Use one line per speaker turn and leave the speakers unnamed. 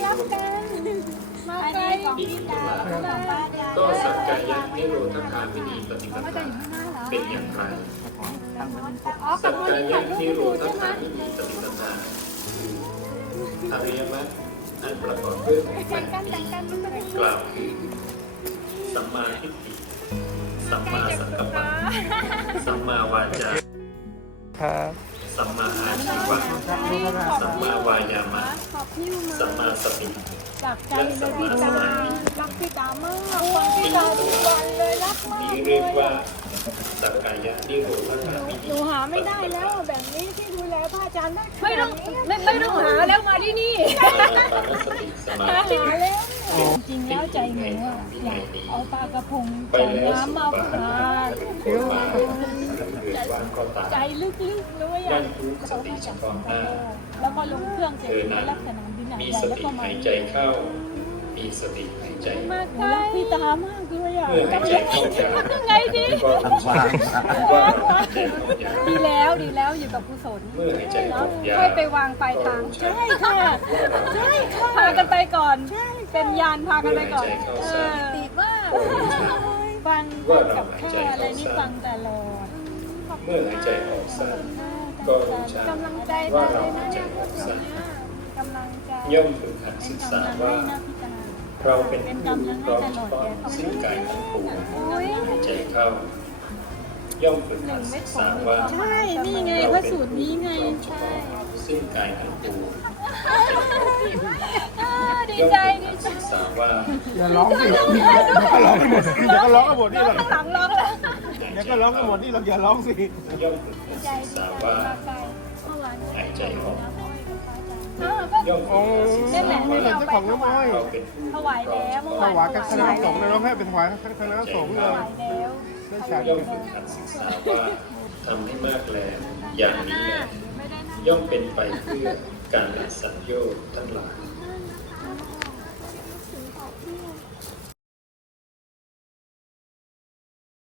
รับกันมาไกล
พิจิตรก็สักกายะนิโรธคามินีปฏิปทาเป็นอย่างไรสักกายะนิโรธคามินีปฏิปทาอริยมรรคอันประกอบด้วยองค์แปดกล่าวคือสัมมาทิฏฐิสัมมาสังกัปปะสัมมาวาจา
ครับ
สัมมาอาชีวะสัมมาวายามะสัมมาสติ
จากใจเลยพี่ตารักพี่ตามากฟังพี่ตาทุกวันเลยรักมาก
นี้เรียกว่าสักกายะนิโรธคามินี
หนูหาไม่ได้แล้วแบบนี้ที่ดูแลพระอาจารย์ได้
ไม่ต้องหาแล้วมาที่นี่
อานาปานสติสมาธิ
หาแล้วจริงแล้วใจหนูอะอยากเอาปลากระพง
ไป
ใส่
แล้ว
น้ำมาผ่า
เกิดมาเกิดวันก็ตาย
ใจลึกๆเลยอ่ะ
นั่นคือสติเฉพาะหน้า
แล้วก็ลงเครื่องเสร็จ
เธอ
ไป
นั้น
รับสนามบินใหญ่
มี
ใหญ่
ส
แล้ว
ติ
ก็มา
หายใจเข้า มีสติหายใจ
มากรักพี่ตามากเลยอ่ะ
เมื่อหายใจเข้ายาว
ไงดิ
ก็ว่างว่าหายใจเข้ายาว
ดีแล้วอยู่กับกุศล
เมื่อหายใจออกยาว
ค่อยไปวางปลายทาง
ใช่ค่ะใช่ค่ะ
พากันไปก่อน เป็นยานพากันไปก่อน
ติดว่าฟังกับข้าวอะไรนี่ฟังตลอด
เมื่อหายใจออกสั้นก็รู้ชัด
กำลังใจ
ว่า
ได้
เรา
เลย
หายใจ
นะ
ออกสั้น
กำลังใจ
ย่อมฝึกหัดศึกษาว่า เราเป็น
เป็น
ผู้
กำลัง
พ
ให้
ร้อม
ต
เฉ
ลอด
พาะ
แก
ซึ่งกายของผู้หายใจเข้า ย่อมฝึกหัดศึกษาว่า
ใช่นี่ไงพระสูตรนี้ไง
ใช่ซึ่งกายของผู้
ดี
ย่อม
ใจ
ฝึกหัดศึกษาว่า
อย่าร้องสิเดี๋ยวก็ร้องกันหมดเดี๋ยวก็ร้องกันหมดนี่หรอก
หลังร้องแล้ว
เดี๋ยวก็ร้องกันหมดนี่เราอย่าร้องสิ
ย่อมฝึกหัดศึกษาว่าหายใจออก
ก็
ย่อมฝึกหัดศึก
นั่
ษาน
แหละ
ว่า
นี่เป็นเจ้าของน้ำอ้อย
เราเป็นผู้
ถวายแล้วเมื่อ
ถ
วาน
วายกับคณะสงฆ์เลยน้องให้เป็นถวายคณะสงฆ์เลย
ถวายแล้ว
ได้ฉาก
ย่อมฝึกหัดศึกษาว่าทำให้มากแลอย่างนี้แหละย่อมเป็นไปเพื่อการละสัญโยชน์ทั้งหลาย